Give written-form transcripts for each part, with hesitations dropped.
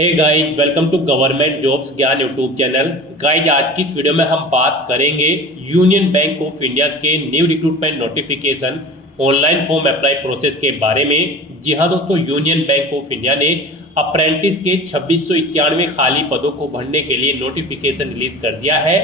Hey guys, welcome to government jobs Gyan YouTube channel. Guys, आज की इस वीडियो में हम बात करेंगे यूनियन बैंक ऑफ इंडिया के new recruitment notification online form apply process के बारे में। जी हाँ दोस्तों, यूनियन बैंक ऑफ इंडिया ने अप्रेंटिस के 2691 खाली पदों को भरने के लिए नोटिफिकेशन रिलीज कर दिया है।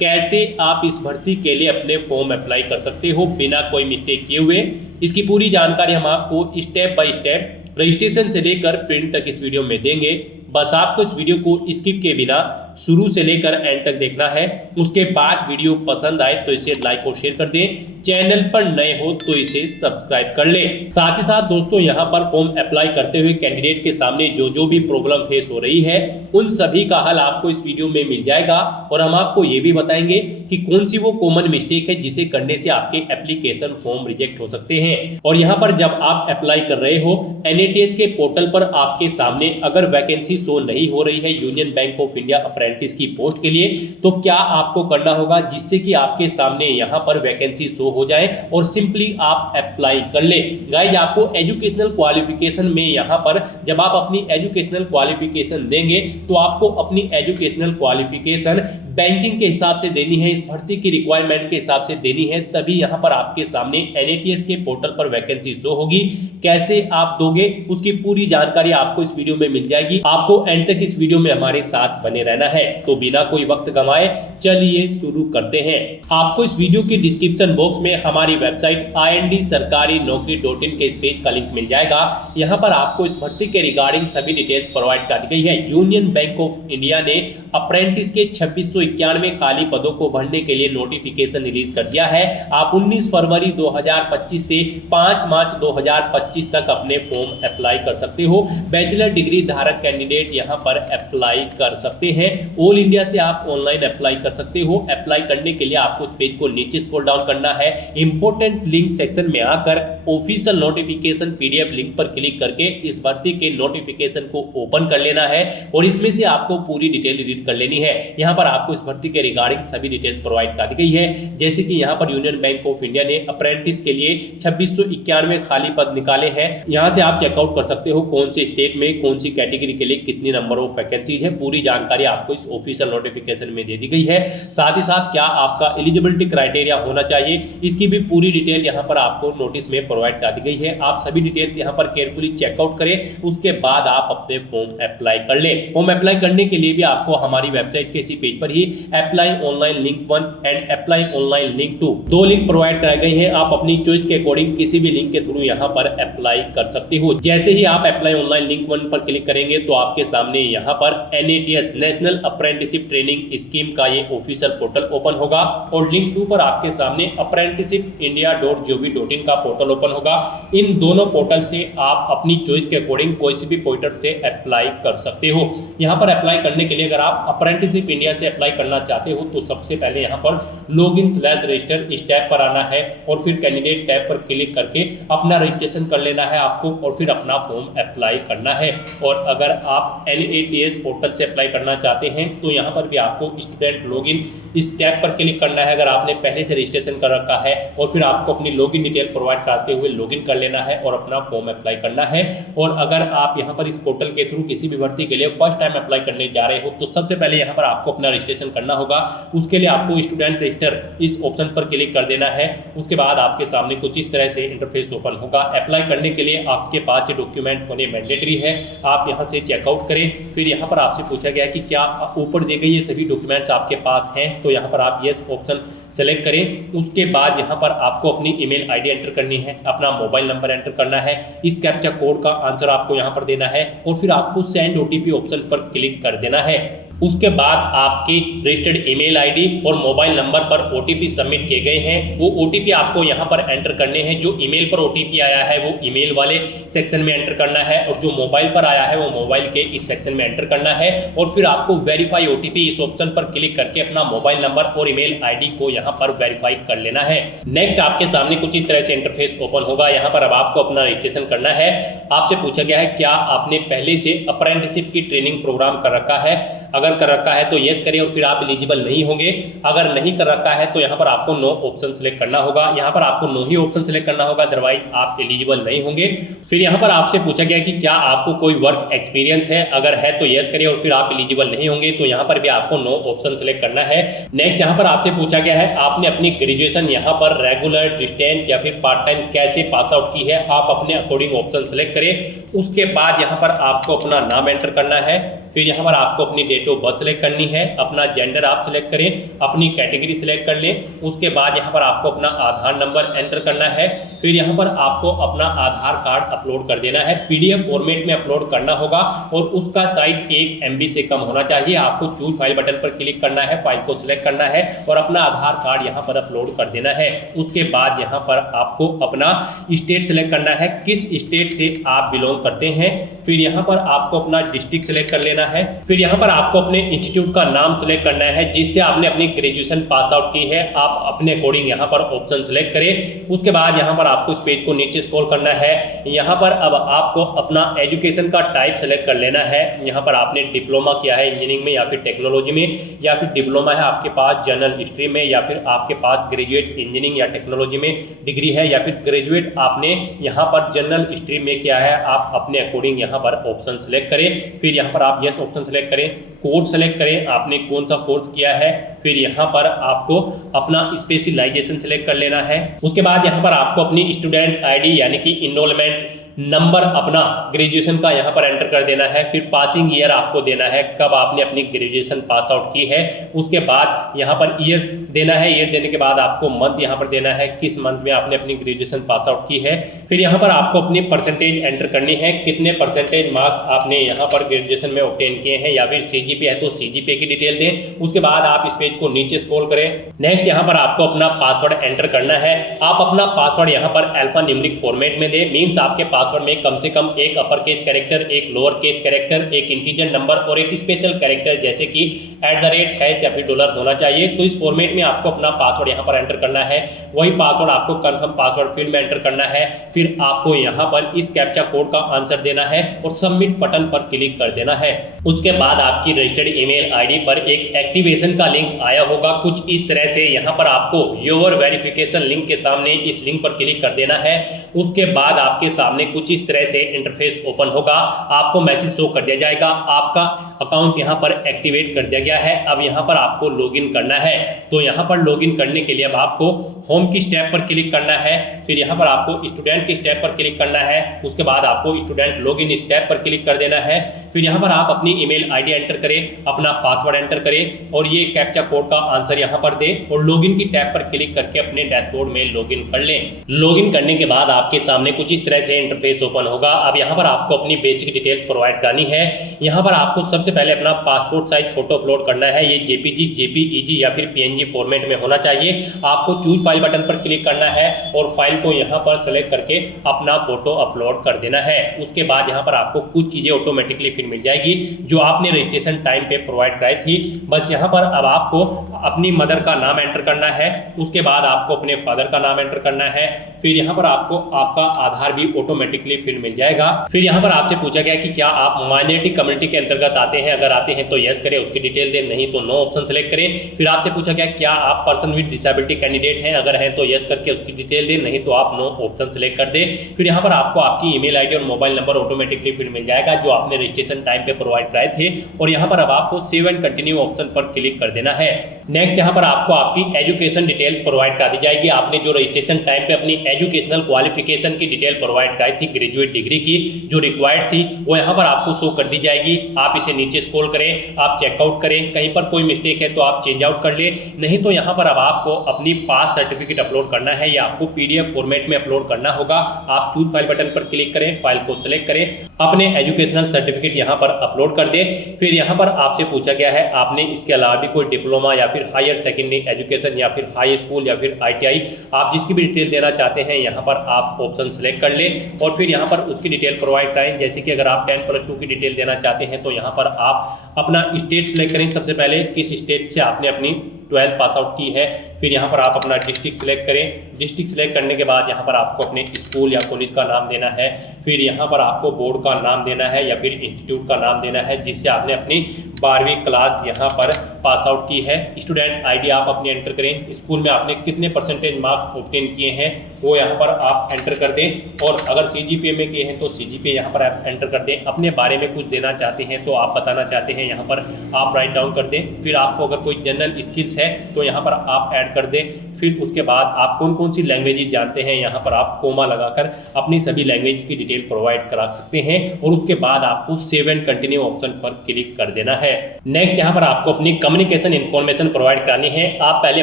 कैसे आप इस भर्ती के लिए अपने फॉर्म अप्लाई कर सकते हो बिना कोई मिस्टेक किए हुए, इसकी पूरी जानकारी हम आपको स्टेप बाय स्टेप रजिस्ट्रेशन से लेकर प्रिंट तक इस वीडियो में देंगे। बस आपको इस वीडियो को स्किप के बिना शुरू से लेकर एंड तक देखना है। उसके बाद वीडियो पसंद आए तो इसे लाइक और शेयर कर दें। चैनल पर नए हो तो इसे सब्सक्राइब कर ले। साथ ही साथ दोस्तों, यहाँ पर फॉर्म अप्लाई करते हुए कैंडिडेट के सामने जो भी प्रॉब्लम फेस हो रही है उन सभी का हल आपको इस वीडियो में मिल जाएगा। और हम आपको ये भी बताएंगे कि कौन सी वो कॉमन मिस्टेक है जिसे करने से आपके एप्लीकेशन फॉर्म रिजेक्ट हो सकते हैं। और यहाँ पर जब आप अप्लाई कर रहे हो NATS के पोर्टल पर आपके सामने अगर वैकेंसी शो नहीं हो रही है union Bank of India apprentice की पोस्ट के लिए, तो क्या आपको करना होगा जिससे कि आपके सामने यहाँ पर वैकेंसी शो हो जाए और सिंपली आप अप्लाई कर ले। गाइस, आपको एजुकेशनल क्वालिफिकेशन में यहाँ पर जब आप अपनी एजुकेशनल क्वालिफिकेशन देंगे तो आपको अपनी एजुकेशनल क्वालिफिकेशन बैंकिंग के हिसाब से देनी है, इस भर्ती की रिक्वायरमेंट के हिसाब से देनी है, तभी यहाँ पर आपके सामने NATS के पोर्टल पर वैकेंसी शो होगी। कैसे आप दोगे उसकी पूरी जानकारी आपको इस वीडियो में मिल जाएगी। आपको एंड तक इस वीडियो में हमारे साथ बने रहना है। तो बिना कोई वक्त गंवाए चलिए शुरू करते हैं। आपको इस वीडियो के डिस्क्रिप्शन बॉक्स में हमारी वेबसाइट IND-sarkari-naukri.in के इस पेज का लिंक मिल जाएगा। यहाँ पर आपको इस भर्ती के रिगार्डिंग सभी डिटेल्स प्रोवाइड कर दी गई है। यूनियन बैंक ऑफ इंडिया ने अप्रेंटिस के 2691 खाली पदों को भरने के लिए नोटिफिकेशन रिलीज कर दिया है। आप 19 फरवरी 2025 से 5 मार्च 2025 तक अपने फॉर्म अप्लाई कर सकते हो। बैचलर डिग्री धारक कैंडिडेट यहाँ पर अप्लाई कर सकते हैं। ऑल इंडिया से आप ऑनलाइन अप्लाई कर सकते हो। अप्लाई करने के लिए आपको इस पेज को नीचे स्क्रॉल डाउन करना है। इंपोर्टेंट लिंक सेक्शन में आकर ऑफिशियल नोटिफिकेशन PDF लिंक पर क्लिक करके इस भर्ती के नोटिफिकेशन को ओपन कर लेना है और इसमें से आपको पूरी डिटेल रीड कर लेनी है। यहाँ पर आपको इस भर्ती के रिगार्डिंग सभी डिटेल्स प्रोवाइड कर दी गई है। जैसे कि यहाँ पर यूनियन बैंक ऑफ इंडिया ने अप्रेंटिस के लिए 2691 खाली पद निकाले हैं। यहाँ से आप चेकआउट कर सकते हो कौन से स्टेट में कौन सी कैटेगरी के लिए कितनी नंबर ऑफ वैकेंसीज है। पूरी जानकारी आपको इस ऑफिशियल नोटिफिकेशन में दे दी गई है। साथ ही साथ क्या आपका एलिजिबिलिटी क्राइटेरिया होना चाहिए, इसकी भी पूरी डिटेल यहाँ पर आपको नोटिस में प्रोवाइड कर दी गई है। आप सभी डिटेल्स यहाँ पर केयरफुली चेकआउट करें, उसके बाद आप अपने फॉर्म अप्लाई कर लें। फॉर्म अप्लाई करने के लिए भी आपको हमारी वेबसाइट के इसी पेज पर ही apply online link 1 and apply online link 2 दो लिंक प्रोवाइड कराए गए हैं। आप अपनी चॉइस के अकॉर्डिंग किसी भी लिंक के थ्रू यहाँ पर अप्लाई कर सकते हो। जैसे ही आप अप्लाई ऑनलाइन लिंक 1 पर क्लिक करेंगे तो आपके सामने यहाँ पर NATS national apprenticeship training scheme का ये ऑफिशियल पोर्टल ओपन होगा और लिंक 2 पर आपके सामने apprenticeshipindia.gov.in का पोर्टल ओपन होगा। इन दोनों पोर्टल से आप अपनी चॉइस के अकॉर्डिंग कोई सी भी पोर्टल से अप्लाई कर सकते हो। यहाँ पर अप्लाई करने के लिए अगर आप अप्रेंटिसशिप इंडिया से अप्लाई करना चाहते हो तो सबसे पहले यहाँ पर login/register इस टैब पर आना है और फिर कैंडिडेट टैब पर क्लिक करके अपना रजिस्ट्रेशन कर लेना है आपको और फिर अपना फॉर्म अप्लाई करना है। और अगर आप NATS पोर्टल से अप्लाई करना चाहते हैं तो यहाँ पर भी आपको स्टूडेंट लॉगिन इस टैब पर क्लिक करना है अगर आपने पहले से रजिस्ट्रेशन कर रखा है, और फिर आपको अपनी लॉगिन डिटेल प्रोवाइड करते हुए लॉगिन कर लेना है और अपना फॉर्म अप्लाई करना है। और अगर आप यहाँ पर इस पोर्टल के थ्रू किसी भी भर्ती के लिए फर्स्ट टाइम अप्लाई करने जा रहे हो तो सबसे पहले यहाँ पर आपको अपना रजिस्ट्रेशन करना होगा। उसके लिए आपको स्टूडेंट रजिस्टर इस ऑप्शन पर क्लिक कर देना है। उसके बाद आपके सामने कुछ इस तरह से इंटरफेस ओपन होगा। अप्लाई करने के लिए आपके पास ये डॉक्यूमेंट होने मैंडेटरी है। आप यहाँ से चेकआउट करें। फिर यहाँ पर आपसे पूछा गया कि क्या ऊपर दिए गए ये सभी डॉक्यूमेंट्स आपके पास हैं, तो यहाँ पर आप यस ऑप्शन सेलेक्ट करें। उसके बाद यहाँ पर आपको अपनी ईमेल ID एंटर करनी है, अपना मोबाइल नंबर एंटर करना है, इस कैप्चा कोड का आंसर आपको यहाँ पर देना है और फिर आपको सेंड OTP ऑप्शन पर क्लिक कर देना है। उसके बाद आपकी रजिस्टर्ड ईमेल ID और मोबाइल नंबर पर OTP सबमिट किए गए हैं। वो OTP आपको यहाँ पर एंटर करने हैं। जो ईमेल पर OTP आया है वो ईमेल वाले सेक्शन में एंटर करना है और जो मोबाइल पर आया है वो मोबाइल के इस सेक्शन में एंटर करना है। और फिर आपको वेरीफाई OTP इस ऑप्शन पर क्लिक करके अपना मोबाइल नंबर और ईमेल ID को यहाँ पर वेरीफाई कर लेना है। नेक्स्ट आपके सामने कुछ इस तरह से इंटरफेस ओपन होगा। यहाँ पर अब आपको अपना रजिस्ट्रेशन करना है। आपसे पूछा गया है क्या आपने पहले से अप्रेंटिसशिप की ट्रेनिंग प्रोग्राम कर रखा है। अगर कर रखा है तो येस करें और फिर आप एलिजिबल नहीं होंगे। अगर नहीं कर रखा है तो यहाँ पर आपको नो ऑप्शन सेलेक्ट करना होगा। यहाँ पर आपको नो ही ऑप्शन सेलेक्ट करना होगा, अदरवाइज आप एलिजिबल नहीं होंगे। फिर यहाँ पर आपसे पूछा गया कि क्या आपको कोई वर्क एक्सपीरियंस है, अगर है तो येस करिए और फिर आप एलिजिबल नहीं होंगे तो यहाँ पर भी आपको नो ऑप्शन सेलेक्ट करना है। नेक्स्ट यहाँ पर आपसे पूछा गया है आपने अपनी ग्रेजुएशन यहाँ पर रेगुलर, डिस्टेंस या फिर पार्ट टाइम कैसे पास आउट की है, आप अपने अकॉर्डिंग ऑप्शन सेलेक्ट करें। उसके बाद यहाँ पर आपको अपना नाम एंटर करना है। फिर यहाँ पर आपको अपनी डेट ऑफ बर्थ सेलेक्ट करनी है, अपना जेंडर आप सेलेक्ट करें, अपनी कैटेगरी सेलेक्ट कर लें। उसके बाद यहाँ पर आपको अपना आधार नंबर एंटर करना है। फिर यहाँ पर आपको अपना आधार कार्ड अपलोड कर देना है, पीडीएफ फॉर्मेट में अपलोड करना होगा और उसका साइज 1 MB से कम होना चाहिए। आपको चूज फाइल बटन पर क्लिक करना है, फाइल को सिलेक्ट करना है और अपना आधार कार्ड यहाँ पर अपलोड कर देना है। उसके बाद यहाँ पर आपको अपना स्टेट सेलेक्ट करना है, किस स्टेट से आप बिलोंग करते हैं। फिर यहाँ पर आपको अपना डिस्ट्रिक्ट सेलेक्ट कर लेना है। फिर यहाँ पर आपको अपने इंस्टीट्यूट का नाम सेलेक्ट करना है जिससे आपने अपनी ग्रेजुएशन पास आउट की है, आप अपने अकॉर्डिंग यहाँ पर ऑप्शन सेलेक्ट करें। उसके बाद यहाँ पर आपको इस पेज को नीचे स्क्रॉल करना है। यहाँ पर अब आपको अपना एजुकेशन का टाइप सेलेक्ट कर लेना है। यहाँ पर आपने डिप्लोमा किया है इंजीनियरिंग में या फिर टेक्नोलॉजी में, या फिर डिप्लोमा है आपके पास जनरल स्ट्रीम में, या फिर आपके पास ग्रेजुएट इंजीनियरिंग या टेक्नोलॉजी में डिग्री है, या फिर ग्रेजुएट आपने यहाँ पर जनरल स्ट्रीम में किया है। आप अपने अकॉर्डिंग यहाँ पर ऑप्शन सेलेक्ट करें। फिर यहाँ पर आप यस ऑप्शन सेलेक्ट करें, कोर्स सेलेक्ट करें, आपने कौन सा कोर्स किया है। फिर यहाँ पर आपको अपना स्पेशलाइजेशन सेलेक्ट कर लेना है। उसके बाद यहाँ पर आपको अपनी स्टूडेंट आईडी यानी कि इनरोलमेंट नंबर अपना ग्रेजुएशन का यहाँ पर एंटर कर देना है। फिर पासिंग ईयर आपको देना है, कब आपने अपनी ग्रेजुएशन पास आउट की है। उसके बाद यहाँ पर ईयर देना है, ईयर देने के बाद आपको मंथ यहाँ पर देना है, किस मंथ में आपने अपनी ग्रेजुएशन पास आउट की है। फिर यहाँ पर आपको अपनी परसेंटेज एंटर करनी है, कितने परसेंटेज मार्क्स आपने यहाँ पर ग्रेजुएशन में ऑब्टेन किए हैं, या फिर CGPA है तो CGPA की डिटेल दें। उसके बाद आप इस पेज को नीचे स्क्रॉल करें। नेक्स्ट यहाँ पर आपको अपना पासवर्ड एंटर करना है। आप अपना पासवर्ड यहाँ पर अल्फा न्यूमेरिक फॉर्मेट में दें, मीन्स आपके पासवर्ड में कम से कम एक अपर केस कैरेक्टर, एक लोअर केस कैरेक्टर, एक इंटीजर नंबर और एक स्पेशल कैरेक्टर जैसे कि @ या फिर डॉलर होना चाहिए। तो इस फॉर्मेट में आपको अपना पासवर्ड यहाँ पर एंटर करना है। वही पासवर्ड आपको कंफर्म पासवर्ड फील्ड में एंटर करना है। फिर आपको यहाँ पर इस कैप्चा कोड का आंसर देना है और सबमिट बटन पर क्लिक कर देना है। उसके बाद आपकी रजिस्टर्ड ईमेल आईडी पर एक एक्टिवेशन का लिंक आया होगा कुछ इस तरह से। यहाँ पर आपको योर वेरिफिकेशन लिंक के सामने इस लिंक पर क्लिक कर देना है। उसके बाद आपके सामने कुछ इस तरह से इंटरफेस ओपन होगा, आपको मैसेज शो कर दिया जाएगा, आपका अकाउंट यहाँ पर एक्टिवेट कर दिया गया है। अब यहाँ पर आपको लॉगिन करना है। तो यहाँ पर लॉगिन करने के लिए अब आपको होम की स्टेप पर क्लिक करना है। फिर यहाँ पर आपको स्टूडेंट की स्टेप पर क्लिक करना है। उसके बाद आपको स्टूडेंट लॉगिन स्टेप पर क्लिक कर देना है। फिर यहाँ पर आप अपनी ईमेल आईडी एंटर करें, अपना पासवर्ड एंटर करें और ये कैप्चा कोड का आंसर यहाँ पर दें और लॉगिन की टैब पर क्लिक करके अपने डैशबोर्ड में लॉगिन कर लें। लॉगिन करने के बाद आपके सामने कुछ इस तरह से इंटरफेस ओपन होगा। अब यहाँ पर आपको अपनी बेसिक डिटेल्स प्रोवाइड करनी है। यहाँ पर आपको सबसे पहले अपना पासपोर्ट साइज फोटो अपलोड करना है। ये JPG, JPEG या फिर PNG फॉर्मेट में होना चाहिए। आपको चूज फाइल बटन पर क्लिक करना है और फाइल को यहाँ पर सेलेक्ट करके अपना फोटो अपलोड कर देना है। उसके बाद यहाँ पर आपको कुछ चीजें ऑटोमेटिकली फिर मिल जाएगी जो आपने रजिस्ट्रेशन टाइम पे प्रोवाइड कराई थी। बस यहाँ पर अब आपको अपनी मदर का नाम एंटर करना है। उसके बाद आपको अपने फादर का नाम एंटर करना है। फिर यहाँ पर आपको आपका आधार भी ऑटोमेटिकली फिर मिल जाएगा। फिर यहाँ पर आपसे पूछा गया कि क्या आप माइनॉरिटी कम्युनिटी के अंतर्गत आते हैं, अगर आते हैं तो यस करें, उसकी डिटेल दें, नहीं तो नो ऑप्शन सेलेक्ट करें। फिर आपसे पूछा गया क्या आप पर्सन विद डिसेबिलिटी कैंडिडेट हैं, अगर हैं तो यस करके उसकी डिटेल दें, नहीं तो आप नो ऑप्शन सेलेक्ट कर दें। फिर यहाँ पर आपको आपकी ईमेल आईडी और मोबाइल नंबर ऑटोमेटिकली फिर मिल जाएगा जो आपने रजिस्ट्रेशन टाइम पे प्रोवाइड कराए थे। और यहाँ पर अब आपको सेव एंड कंटिन्यू ऑप्शन पर क्लिक कर देना है। नेक्स्ट यहाँ पर आपको आपकी एजुकेशन डिटेल्स प्रोवाइड कर दी जाएगी। आपने जो रजिस्ट्रेशन टाइम पे अपनी एजुकेशनल क्वालिफिकेशन की डिटेल प्रोवाइड कराई थी, ग्रेजुएट डिग्री की जो रिक्वायर्ड थी, वो यहाँ पर आपको शो कर दी जाएगी। आप इसे नीचे स्क्रॉल करें, आप चेकआउट करें, कहीं पर कोई मिस्टेक है तो आप चेंज आउट कर ले, नहीं तो यहाँ पर अब आपको अपनी पास सर्टिफिकेट अपलोड करना है या आपको PDF फॉर्मेट में अपलोड करना होगा। आप चूज फाइल बटन पर क्लिक करें, फाइल को सिलेक्ट करें, अपने एजुकेशनल सर्टिफिकेट यहाँ पर अपलोड कर दें। फिर यहाँ पर आपसे पूछा गया है आपने इसके अलावा भी कोई डिप्लोमा या फिर हायर सेकेंडरी एजुकेशन या फिर हाई स्कूल या फिर ITI आप जिसकी भी डिटेल देना चाहते हैं यहाँ पर आप ऑप्शन सेलेक्ट कर लें और फिर यहाँ पर उसकी डिटेल प्रोवाइड कराएं। जैसे कि अगर आप 10+2 की डिटेल देना चाहते हैं तो यहाँ पर आप अपना स्टेट सेलेक्ट करें। सबसे पहले किस स्टेट से आपने अपनी 12th पास आउट की है, फिर यहाँ पर आप अपना डिस्ट्रिक्ट सेलेक्ट करें। डिस्ट्रिक्ट सेलेक्ट करने के बाद यहाँ पर आपको अपने स्कूल या कॉलेज का नाम देना है। फिर यहाँ पर आपको बोर्ड का नाम देना है या फिर इंस्टीट्यूट का नाम देना है जिससे आपने अपनी 12वीं क्लास यहाँ पर पास आउट की है। स्टूडेंट आईडी आप अपनी एंटर करें। स्कूल में आपने कितने परसेंटेज मार्क्स ऑब्टेन किए हैं वो यहाँ पर आप एंटर कर दें, और अगर सीजीपीए में किए हैं तो सीजीपीए यहाँ पर आप एंटर कर दें। अपने बारे में कुछ देना चाहते हैं तो आप बताना चाहते हैं यहाँ पर आप राइट डाउन कर दें। फिर आपको अगर कोई जनरल स्किल्स है तो यहाँ पर आप ऐड कर दें। फिर उसके बाद आप कौन कौन सी लैंग्वेजेस जानते हैं यहाँ पर आप कोमा लगाकर अपनी सभी लैंग्वेज की डिटेल प्रोवाइड करा सकते हैं, और उसके बाद आपको सेव एंड कंटिन्यू ऑप्शन पर क्लिक कर देना है। नेक्स्ट यहाँ पर आपको अपनी कम्युनिकेशन इन्फॉर्मेशन प्रोवाइड करानी है। आप पहले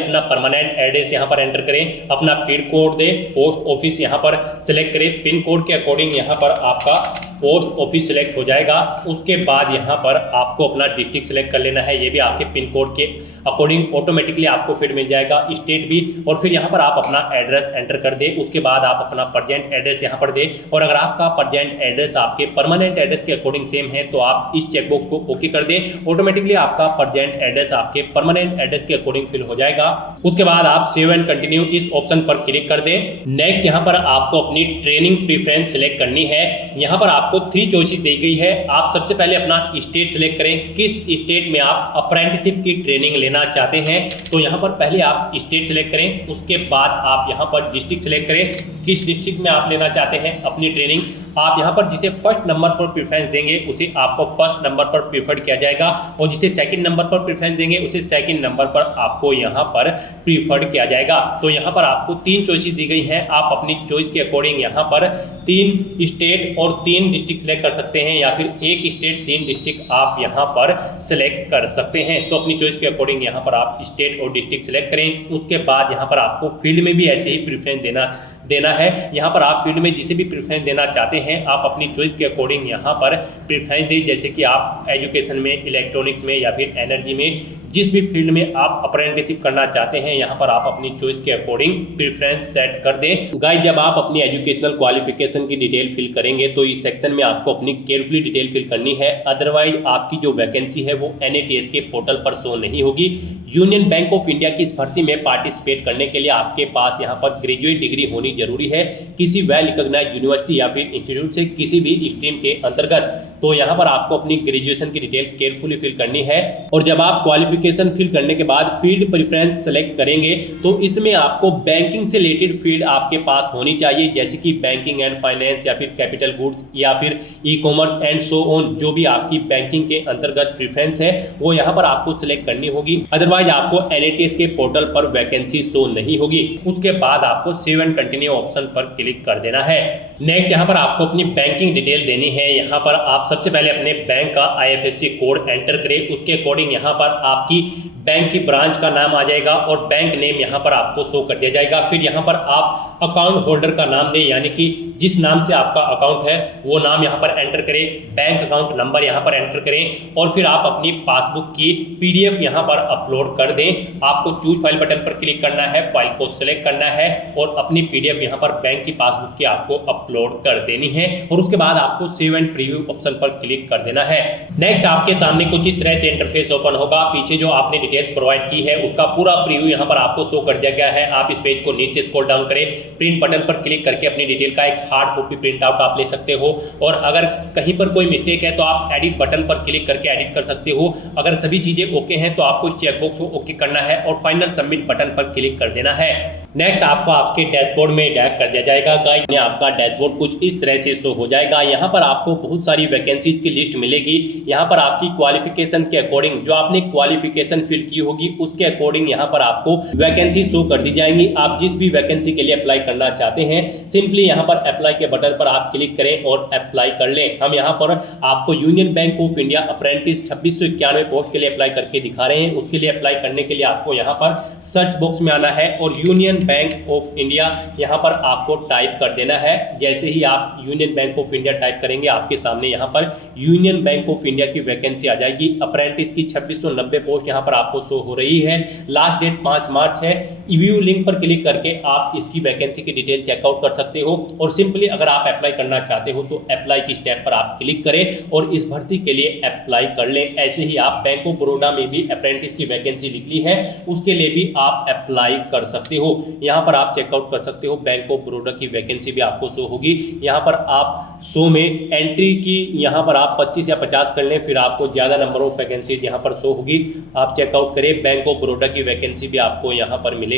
अपना परमानेंट एड्रेस यहाँ पर एंटर करें, अपना पिन कोड दें, पोस्ट ऑफिस यहाँ पर सिलेक्ट करें। पिन कोड के अकॉर्डिंग यहाँ पर आपका पोस्ट ऑफिस सिलेक्ट हो जाएगा। उसके बाद यहाँ पर आपको अपना डिस्ट्रिक्ट सिलेक्ट कर लेना है, ये भी आपके पिन कोड के अकॉर्डिंग ऑटोमेटिकली आपको फिर मिल जाएगा, स्टेट भी। और फिर यहाँ पर आप अपना एड्रेस एंटर कर दें। उसके बाद आप अपना प्रेजेंट एड्रेस यहाँ पर दें, और अगर आपका प्रेजेंट एड्रेस आपके परमानेंट एड्रेस के अकॉर्डिंग सेम है तो आप इस चेकबॉक्स को ओके कर दें। ऑटोमेटिकली आपका प्रेजेंट एड्रेस आपके परमानेंट एड्रेस के अकॉर्डिंग फिल हो जाएगा। उसके बाद आप सेव एंड कंटिन्यू इस ऑप्शन पर क्लिक कर दें। नेक्स्ट यहाँ पर आपको अपनी ट्रेनिंग प्रेफरेंस सिलेक्ट करनी है। यहाँ पर आपको 3 चॉइसेस दी गई है। आप सबसे पहले अपना स्टेट सिलेक्ट करें, किस स्टेट में आप अप्रेंटिसशिप की ट्रेनिंग लेना चाहते हैं। तो यहाँ पर पहले आप स्टेट सिलेक्ट करें, उसके बाद आप यहाँ पर डिस्ट्रिक्ट सिलेक्ट करें, किस डिस्ट्रिक्ट में आप लेना चाहते हैं अपनी ट्रेनिंग। आप यहाँ पर जिसे फर्स्ट नंबर पर प्रेफरेंस देंगे उसे आपको फर्स्ट नंबर पर प्रीफर्ड किया जाएगा, और जिसे सेकंड नंबर पर प्रेफरेंस देंगे उसे सेकंड नंबर पर आपको यहाँ पर प्रीफर्ड किया जाएगा। तो यहाँ पर आपको 3 चॉइसेस दी गई हैं। आप अपनी चॉइस के अकॉर्डिंग यहाँ पर 3 स्टेट और 3 डिस्ट्रिक्ट सेलेक्ट कर सकते हैं, या फिर 1 स्टेट 3 डिस्ट्रिक्ट आप यहाँ पर सेलेक्ट कर सकते हैं। तो अपनी चॉइस के अकॉर्डिंग यहाँ पर आप स्टेट और डिस्ट्रिक्ट सेलेक्ट करें। उसके बाद यहाँ पर आपको फील्ड में भी ऐसे ही प्रेफरेंस देना है। यहाँ पर आप फील्ड में जिसे भी प्रेफरेंस देना चाहते हैं आप अपनी चॉइस के अकॉर्डिंग यहाँ पर प्रेफरेंस दें, जैसे कि आप एजुकेशन में, इलेक्ट्रॉनिक्स में या फिर एनर्जी में, जिस भी फील्ड में आप अप्रेंटिसशिप करना चाहते हैं यहाँ पर आप अपनी चॉइस के अकॉर्डिंग प्रेफरेंस सेट कर दें। गाइस, जब आप अपनी एजुकेशनल क्वालिफिकेशन की डिटेल फिल करेंगे तो इस सेक्शन में आपको अपनी केयरफुली डिटेल फिल करनी है, अदरवाइज आपकी जो वैकेंसी है वो NATS के पोर्टल पर शो नहीं होगी। यूनियन बैंक ऑफ इंडिया की इस भर्ती में पार्टिसिपेट करने के लिए आपके पास यहाँ पर ग्रेजुएट डिग्री होनी जरूरी है, किसी वेल रिकॉग्नाइज्ड यूनिवर्सिटी या फिर इंस्टीट्यूट से किसी भी स्ट्रीम के अंतर्गत। तो यहाँ पर आपको अपनी ग्रेजुएशन की डिटेल केयरफुली फिल करनी है। और जब आप क्वालिफिकेशन फिल करने के बाद फील्ड प्रेफरेंस सेलेक्ट करेंगे तो इसमें आपको बैंकिंग से रिलेटेड फील्ड आपके पास होनी चाहिए, जैसे कि बैंकिंग एंड फाइनेंस या फिर कैपिटल गुड्स या फिर ई-कॉमर्स एंड सो ऑन। जो भी आपकी बैंकिंग के अंतर्गत प्रेफरेंस है वो यहाँ पर आपको सिलेक्ट करनी होगी, अदरवाइज आपको NATS के पोर्टल पर वैकेंसी शो नहीं होगी। उसके बाद आपको सेव एंड कंटिन्यू ऑप्शन पर क्लिक कर देना है। नेक्स्ट यहाँ पर आपको अपनी बैंकिंग डिटेल देनी है। यहाँ पर आप सबसे पहले अपने बैंक का IFSC कोड एंटर करें। उसके अकॉर्डिंग यहाँ पर आपकी बैंक की ब्रांच का नाम आ जाएगा और बैंक नेम यहाँ पर आपको शो कर दिया जाएगा। फिर यहाँ पर आप अकाउंट होल्डर का नाम दें, यानी कि जिस नाम से आपका अकाउंट है वो नाम यहाँ पर एंटर करें। बैंक अकाउंट नंबर यहाँ पर एंटर करें और फिर आप अपनी पासबुक की PDF यहाँ पर अपलोड कर दें। आपको चूज फाइल बटन पर क्लिक करना है, फाइल को सिलेक्ट करना है और अपनी PDF यहाँ पर बैंक की पासबुक की आपको अपलोड कर देनी है, और उसके बाद आपको सेव एंड प्रीव्यू ऑप्शन पर क्लिक कर देना है। नेक्स्ट आपके सामने कुछ इस तरह से इंटरफेस ओपन होगा। पीछे जो आपने डिटेल्स प्रोवाइड की है उसका पूरा प्रीव्यू यहाँ पर आपको शो कर दिया गया है। आप इस पेज को नीचे स्क्रॉल डाउन करें, प्रिंट बटन पर क्लिक करके अपनी डिटेल का एक हार्ड कॉपी प्रिंट आउट आप ले सकते हो, और अगर कहीं पर कोई मिस्टेक है तो आप एडिट बटन पर क्लिक करके एडिट कर सकते हो। अगर सभी चीजें ओके हैं तो आपको चेकबॉक्स को ओके करना है और फाइनल सबमिट बटन पर क्लिक कर देना है। नेक्स्ट आपको आपके डैशबोर्ड में डायरेक्ट कर दिया जाएगा। गाइस, आपका डैशबोर्ड कुछ इस तरह से शो हो जाएगा। यहाँ पर आपको बहुत सारी वैकेंसीज की लिस्ट मिलेगी। यहाँ पर आपकी क्वालिफिकेशन के अकॉर्डिंग, जो आपने क्वालिफिकेशन फिल की होगी उसके अकॉर्डिंग यहाँ पर आपको वैकेंसी शो कर दी जाएंगी। आप जिस भी वैकेंसी के लिए अप्लाई करना चाहते हैं सिंपली यहाँ पर अप्लाई के बटन पर आप क्लिक करें और अप्लाई कर लें। हम यहाँ पर आपको union Bank of India apprentice 2691 post के लिए अप्लाई करके दिखा रहे हैं। उसके लिए अप्लाई करने के लिए आपको यहाँ पर सर्च बॉक्स में आना है और union union Bank of India यहाँ पर आपको टाइप कर देना है। जैसे ही आप union Bank of India type करेंगे आपके सामने यहाँ पर यूनियन बैंक ऑफ इंडिया की वैकेंसी आ जाएगी। अप्रेंटिस की 2690 पोस्ट यहाँ पर आपको शो हो रही है। लास्ट डेट 5 मार्च है। व्यू लिंक पर क्लिक करके आप इसकी वैकेंसी की डिटेल चेकआउट कर सकते हो और सिंपली अगर आप अप्लाई करना चाहते हो तो अप्लाई की स्टेप पर आप क्लिक करें और इस भर्ती के लिए अप्लाई कर लें। ऐसे ही आप बैंक ऑफ बड़ौदा में भी अप्रेंटिस की वैकेंसी निकली है, उसके लिए भी आप अप्लाई कर सकते हो। यहाँ पर आप चेकआउट कर सकते हो, बैंक ऑफ बड़ौदा की वैकेंसी भी आपको शो होगी। यहाँ पर आप शो में एंट्री की यहाँ पर आप 25 या 50 कर लें, फिर आपको ज़्यादा नंबर ऑफ वैकेंसीज यहाँ पर शो होगी। आप चेकआउट करें, बैंक ऑफ बड़ौदा की वैकेंसी भी आपको यहाँ पर मिलेगी।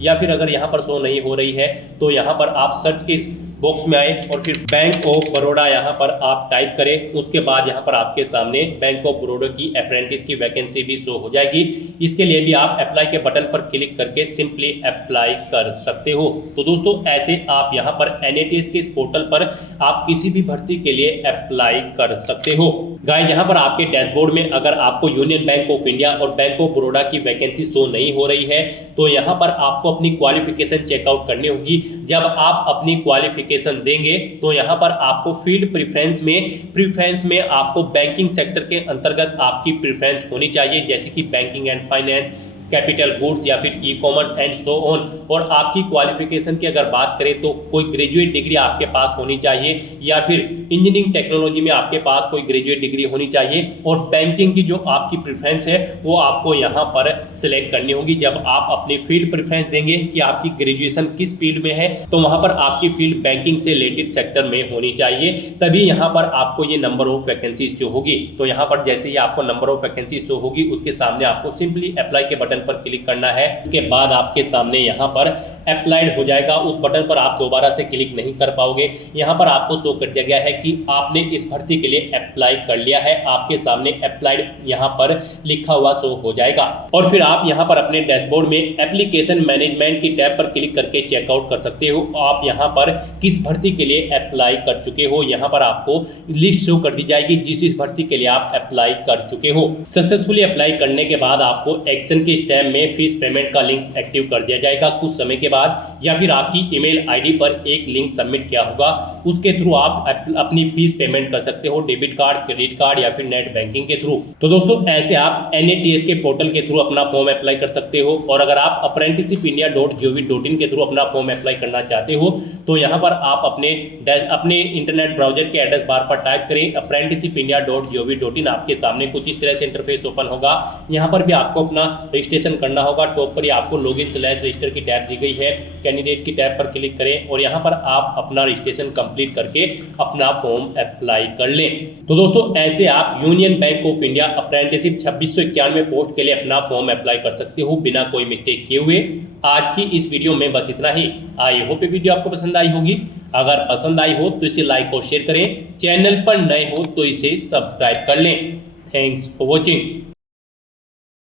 या फिर अगर यहाँ पर शो नहीं हो रही है तो यहाँ पर आप सर्च के बॉक्स में आए और फिर बैंक ऑफ बड़ौदा यहाँ पर आप टाइप करें। उसके बाद यहाँ पर आपके सामने बैंक ऑफ बड़ौदा की अप्रेंटिस की वैकेंसी भी शो हो जाएगी। इसके लिए भी आप अप्लाई के बटन पर क्लिक करके सिंपली अप्लाई कर सकते हो। तो दोस्तों ऐसे आप यहाँ पर NATS के इस पोर्टल पर आप किसी भी भर्ती के लिए अप्लाई कर सकते हो। गाइस यहाँ पर आपके डैशबोर्ड में अगर आपको यूनियन बैंक ऑफ इंडिया और बैंक ऑफ बड़ौदा की वैकेंसी शो नहीं हो रही है तो यहाँ पर आपको अपनी क्वालिफिकेशन चेकआउट करनी होगी। जब आप अपनी क्वालिफिकेशन देंगे तो यहाँ पर आपको फील्ड प्रेफरेंस में आपको बैंकिंग सेक्टर के अंतर्गत आपकी प्रेफरेंस होनी चाहिए, जैसे कि banking and finance, capital goods या फिर ई-कॉमर्स एंड सो ऑन। और आपकी क्वालिफिकेशन की अगर बात करें तो कोई ग्रेजुएट डिग्री आपके पास होनी चाहिए या फिर इंजीनियरिंग टेक्नोलॉजी में आपके पास कोई ग्रेजुएट डिग्री होनी चाहिए। और बैंकिंग की जो आपकी प्रेफरेंस है वो आपको यहाँ पर सिलेक्ट करनी होगी। जब आप अपनी फील्ड प्रेफरेंस देंगे कि आपकी ग्रेजुएशन किस फील्ड में है तो वहाँ पर आपकी फील्ड बैंकिंग से रिलेटेड सेक्टर में होनी चाहिए, तभी यहाँ पर आपको ये नंबर ऑफ वैकेंसीज शो होगी। तो यहाँ पर जैसे ही आपको नंबर ऑफ वैकेंसी शो होगी उसके सामने आपको सिंपली अप्लाई के बटन पर क्लिक करना है। उसके बाद आपके सामने यहाँ पर अप्लाइड हो जाएगा। उस बटन पर आप दोबारा से क्लिक नहीं कर पाओगे। यहाँ पर आपको शो कर दिया गया है कि आपने इस भर्ती के लिए अप्लाई कर लिया है। आपके सामने अप्लाइड यहाँ पर लिखा हुआ शो हो जाएगा और फिर आप यहाँ पर अपने डैशबोर्ड में एप्लीकेशन मैनेजमेंट की टैब पर क्लिक करके चेकआउट कर सकते हो आप यहाँ पर किस भर्ती के लिए अप्लाई कर चुके हो। यहाँ पर आपको लिस्ट शो कर दी जाएगी जिस भर्ती के लिए आप अप्लाई कर चुके हो। सक्सेसफुली अप्लाई करने के बाद आपको एक्शन के स्टेप में फीस पेमेंट का लिंक एक्टिव कर दिया जाएगा कुछ समय के बाद, या फिर आपकी ईमेल आईडी पर एक लिंक सबमिट किया होगा, उसके थ्रू आप अपनी फीस पेमेंट कर सकते हो, डेबिट कार्ड, क्रेडिट कार्ड या फिर नेट बैंकिंग के थ्रू। तो दोस्तों ऐसे आप NATS के पोर्टल के थ्रू अपना फॉर्म अप्लाई कर सकते हो। और अगर आप apprenticeshipindia.gov.in के थ्रू अपना फॉर्म अप्लाई करना चाहते हो तो यहाँ पर आप अपने इंटरनेट ब्राउजर के एड्रेस बार पर टाइप करें apprenticeshipindia.gov.in। आपके सामने कुछ इस तरह से इंटरफेस ओपन होगा। यहाँ पर भी आपको अपना रजिस्ट्रेशन करना होगा। टॉप पर ही आपको login/रजिस्टर की टैब दी गई है। कैंडिडेट की टैब पर क्लिक करें और यहाँ पर आप अपना रजिस्ट्रेशन कंप्लीट करके अपना फॉर्म अप्लाई कर लें। तो दोस्तों ऐसे आप union Bank of India apprenticeship 2691 post के लिए अपना फॉर्म अप्लाई कर सकते हो बिना कोई मिस्टेक किए हुए। आज की इस वीडियो में बस इतना ही। आई होप ये वीडियो आपको पसंद आई होगी। अगर पसंद आई हो तो इसे लाइक और शेयर करें। चैनल पर नए हो तो इसे सब्सक्राइब कर लें। Thanks for watching.